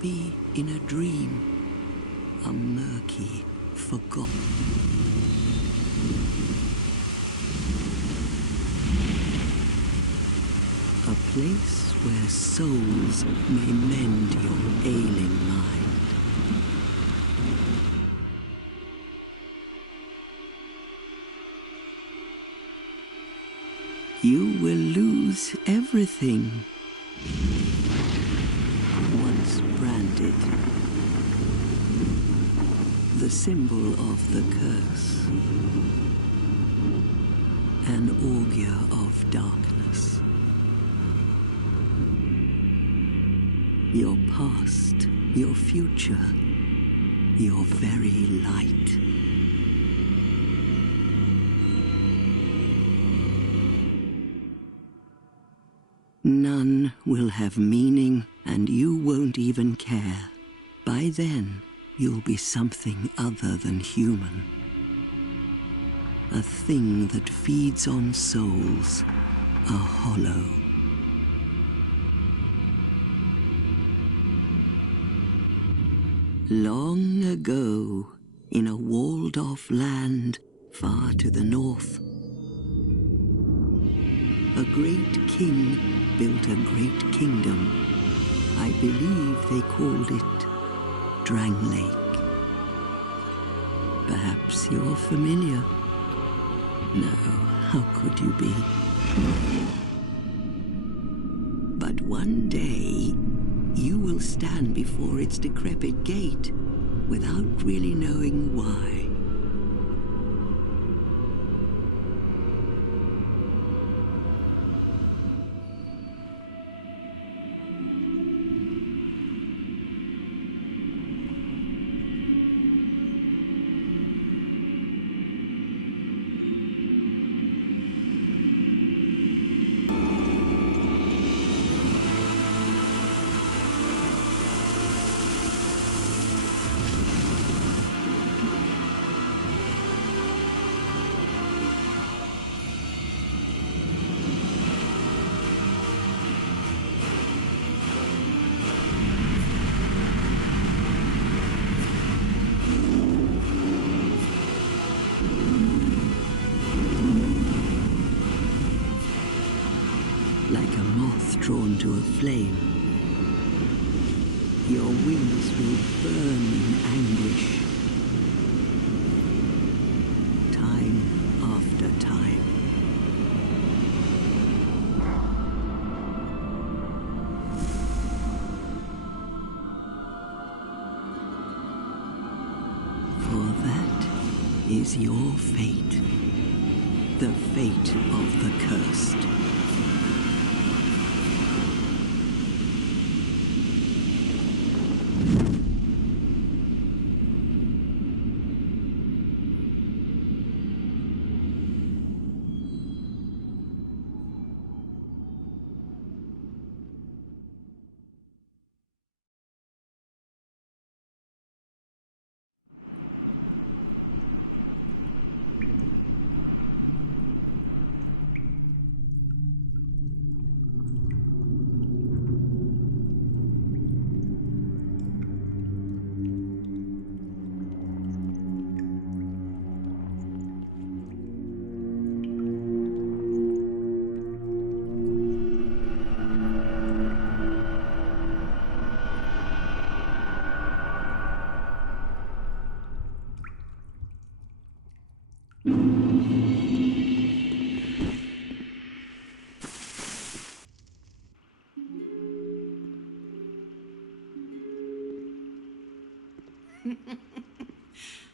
be in a dream, a murky, forgotten. A place where souls may mend your ailing mind. You will lose everything. Once branded, the symbol of the curse, an augur of darkness. Your past, your future, your very light. None will have meaning, and you won't even care. By then, you'll be something other than human. A thing that feeds on souls, a hollow. Long ago, in a walled-off land far to the north, a great king built a great kingdom. I believe they called it Drang Lake. Perhaps you're familiar. No, how could you be? But one day, you will stand before its decrepit gate without really knowing why. Like a moth drawn to a flame, your wings will burn in anguish, time after time. For that is your fate, the fate of the cursed.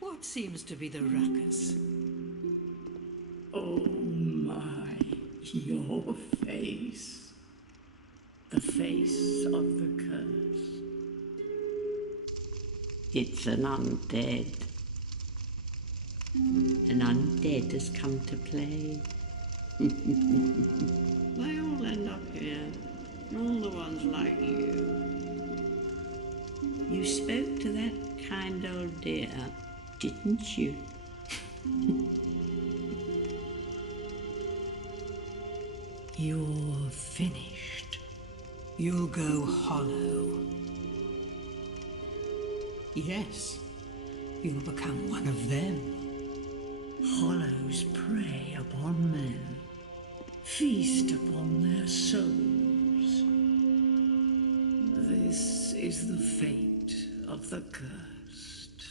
What seems to be the ruckus? Oh my, your face. The face of the curse. It's an undead. An undead has come to play. They all end up here. All the ones like you. You spoke to that kind old dear, didn't you? You're finished. You'll go hollow. Yes, you'll become one of them. Hollows prey upon men, feast upon their souls. This is the fate of the cursed.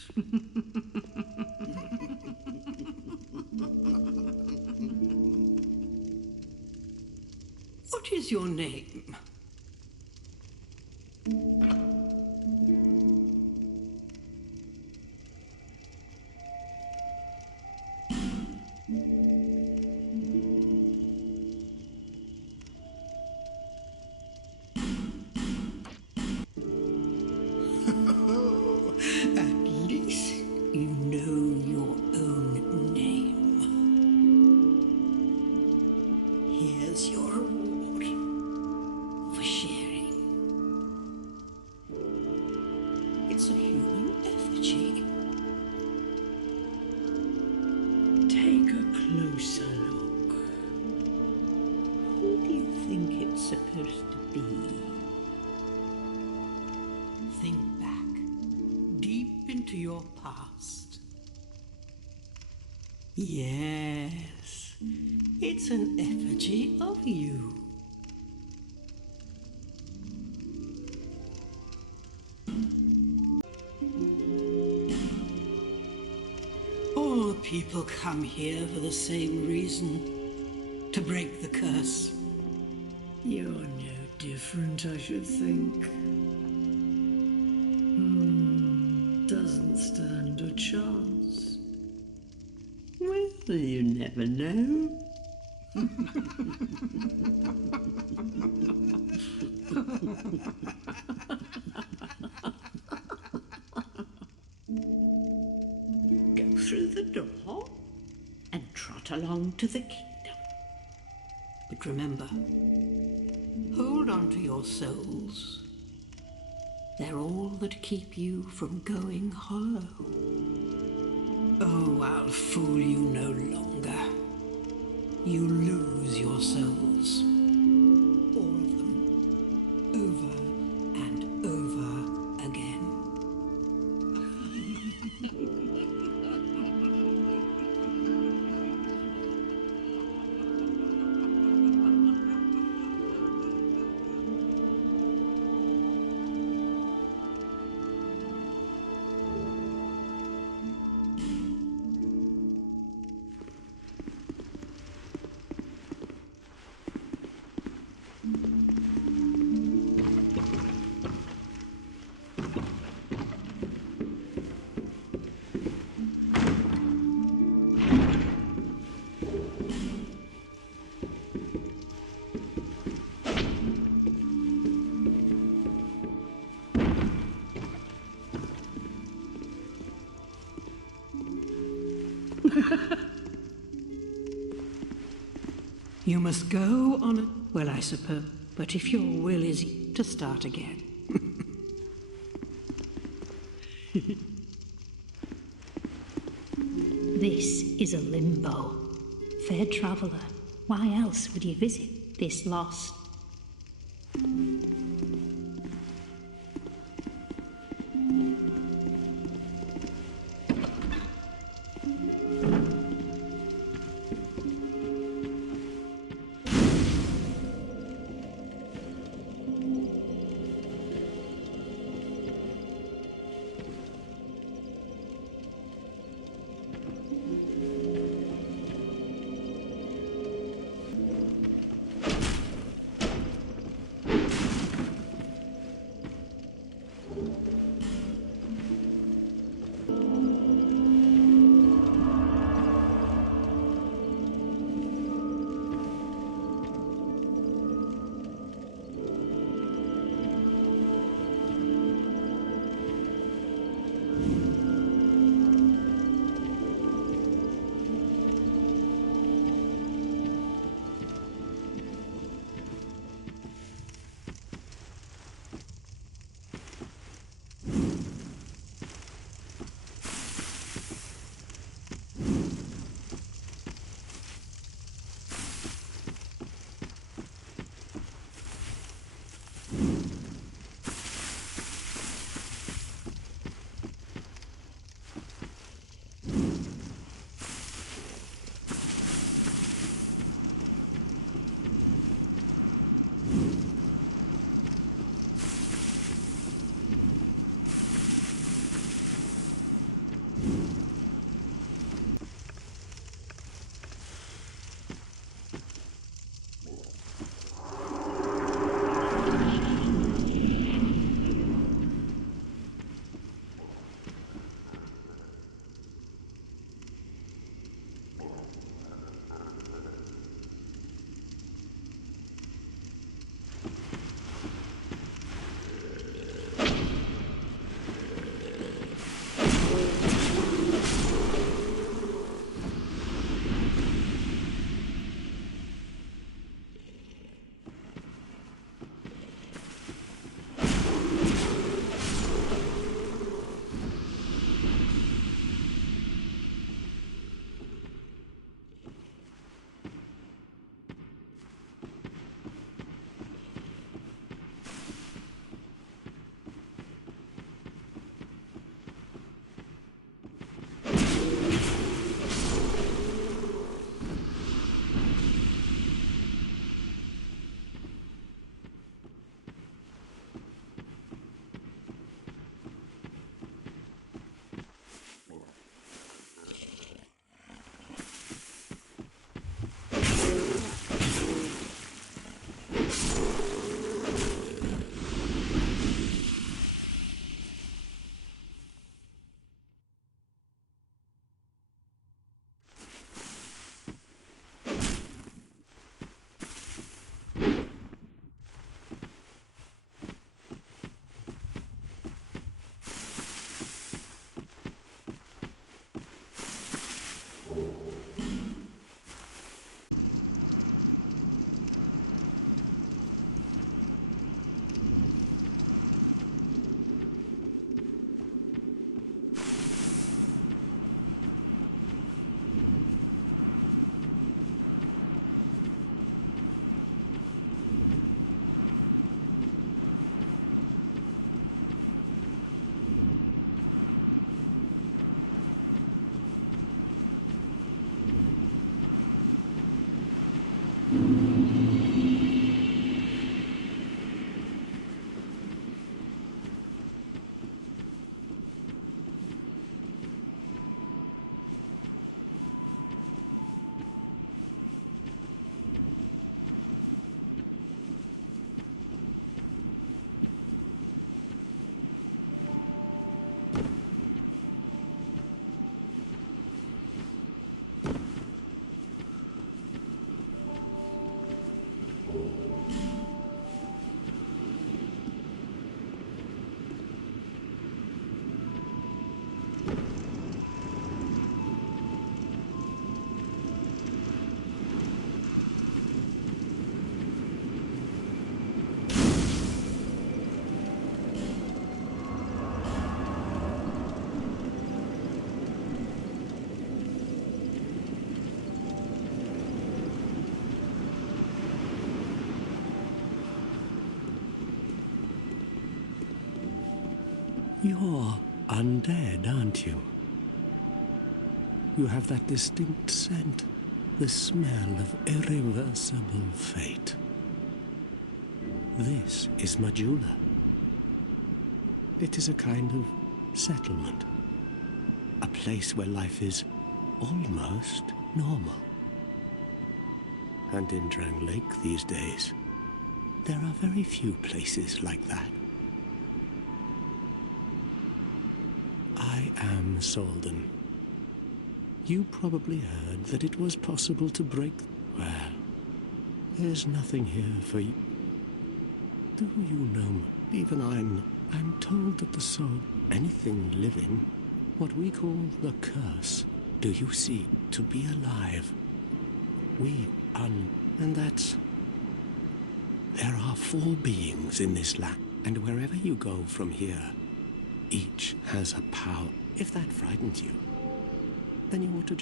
What is your name? At least you know your own name. Here's your reward for sharing. It's a human effigy. Take a closer look. Who do you think it's supposed to be? Think back, deep into your past. Yes, it's an effigy of you. All people come here for the same reason, to break the curse. You're no different, I should think. Doesn't stand a chance. Well, you never know. Go through the door and trot along to the kingdom. But remember, hold on to your souls. They're all that keep you from going hollow. Oh, I'll fool you no longer. You lose your souls. All of them. Over and over again. You must go on a... Well, I suppose. But if your will is to start again. This is a limbo. Fair traveller, why else would you visit this lost? You're undead, aren't you? You have that distinct scent, the smell of irreversible fate. This is Majula. It is a kind of settlement, a place where life is almost normal. And in Drang Lake these days, there are very few places like that. I am Solden. You probably heard that it was possible to break... Well, there's nothing here for you. Do you know? Even I'm told that the soul, anything living, what we call the curse, do you see, to be alive, and that's... There are 4 beings in this land, and wherever you go from here, each has a power. If that frightens you, then you ought to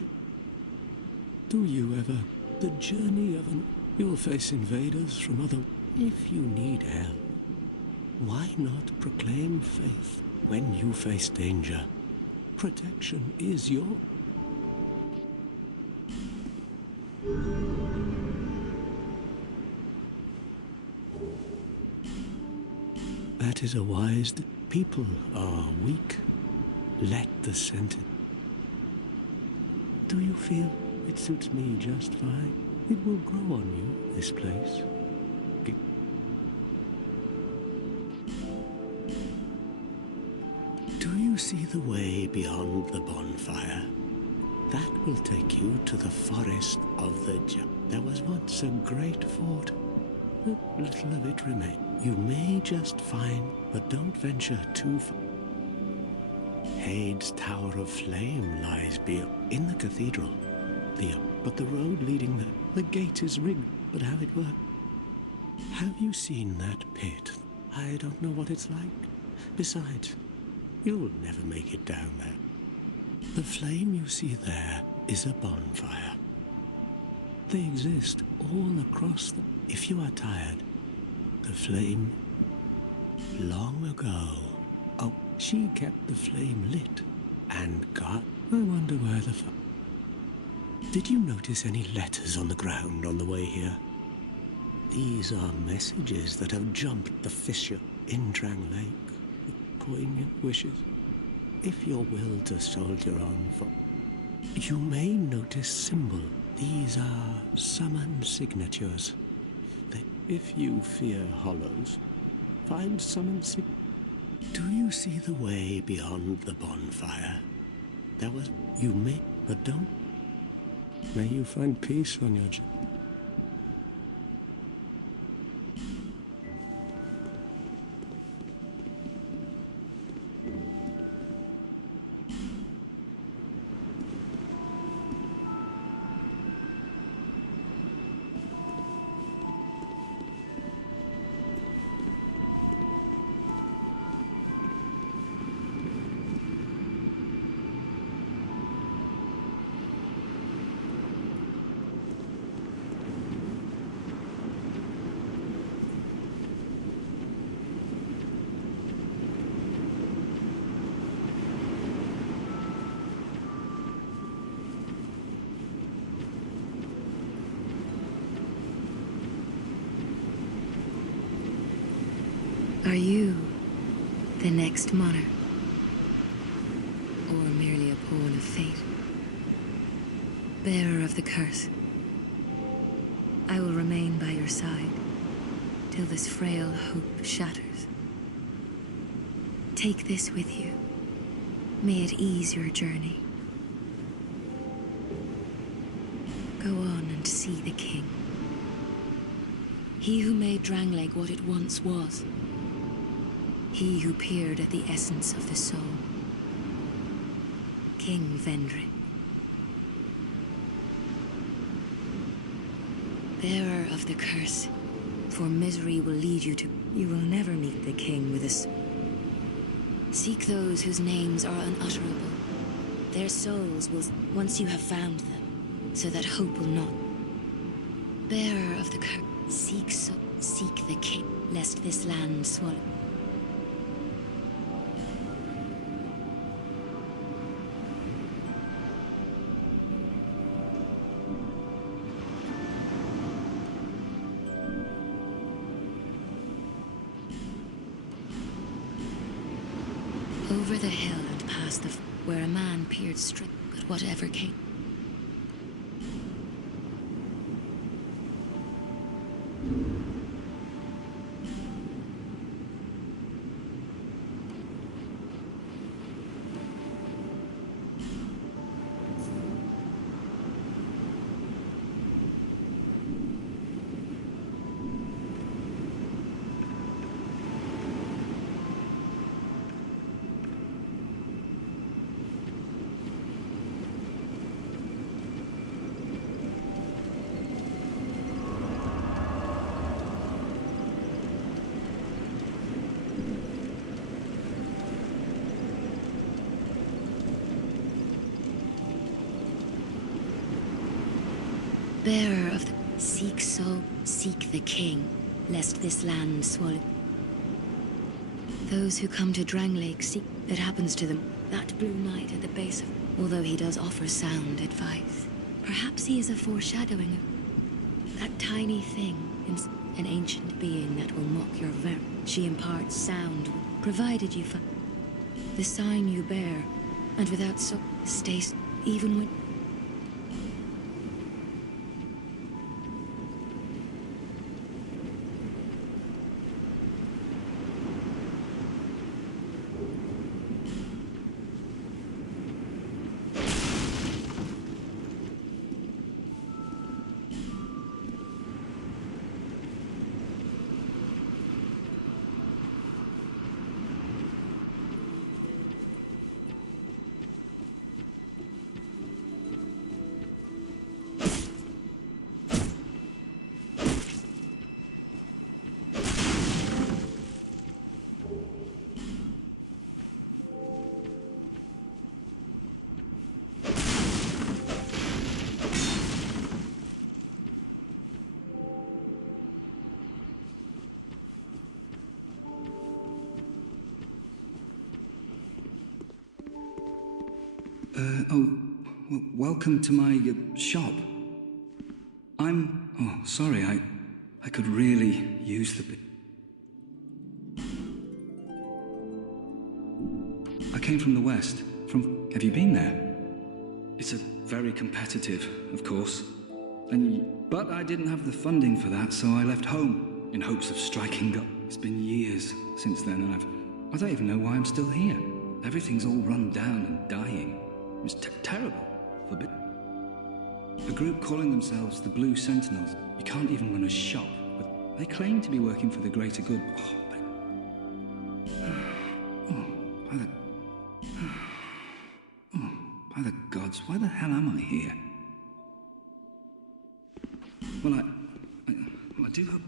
do you ever... The journey of an... You'll face invaders from other... If you need help, why not proclaim faith when you face danger? Protection is your... That is a wise... People are weak. Let the sentence... Do you feel it suits me just fine? It will grow on you, this place. Do you see the way beyond the bonfire? That will take you to the forest of the There was once a great fort, but little of it remains. You may just find, but don't venture too far. Hade's Tower of Flame lies beyond, in the cathedral. But the road leading there, the gate is rigged, but how it works. Have you seen that pit? I don't know what it's like. Besides, you'll never make it down there. The flame you see there is a bonfire. They exist all across the... If you are tired, the flame... Long ago... Oh, she kept the flame lit. And God... I wonder where the... Did you notice any letters on the ground on the way here? These are messages that have jumped the fissure in Drang Lake. With poignant wishes. If you're willed to soldier on for... You may notice symbol. These are summon signatures. If you fear hollows, find summon Do you see the way beyond the bonfire? There was... You may... But don't... May you find peace on your journey. Are you the next monarch? Or merely a pawn of fate? Bearer of the curse, I will remain by your side till this frail hope shatters. Take this with you. May it ease your journey. Go on and see the king. He who made Drang Lake what it once was. He who peered at the essence of the soul. King Vendrick. Bearer of the curse, for misery will lead you to... You will never meet the king with a... Seek those whose names are unutterable. Their souls will... Once you have found them, so that hope will not... Bearer of the curse, seek the king, lest this land swallow... Over the hill and past where a man peered straight, but whatever came. Bearer of the seek the king, lest this land swallow. Those who come to Dranglake seek that happens to them. That blue knight at the base of, although he does offer sound advice. Perhaps he is a foreshadowing of that tiny thing, an ancient being that will mock your ver. She imparts sound, provided you find the sign you bear, and without stays even when. Welcome to my shop. Oh, sorry, I could really use the... I came from the west. Have you been there? It's very competitive, of course. But I didn't have the funding for that, so I left home in hopes of striking up. It's been years since then, and I don't even know why I'm still here. Everything's all run down and dying. It's terrible. A group calling themselves the Blue Sentinels. You can't even run a shop, but they claim to be working for the greater good. By the gods, why the hell am I here? Well, I do hope...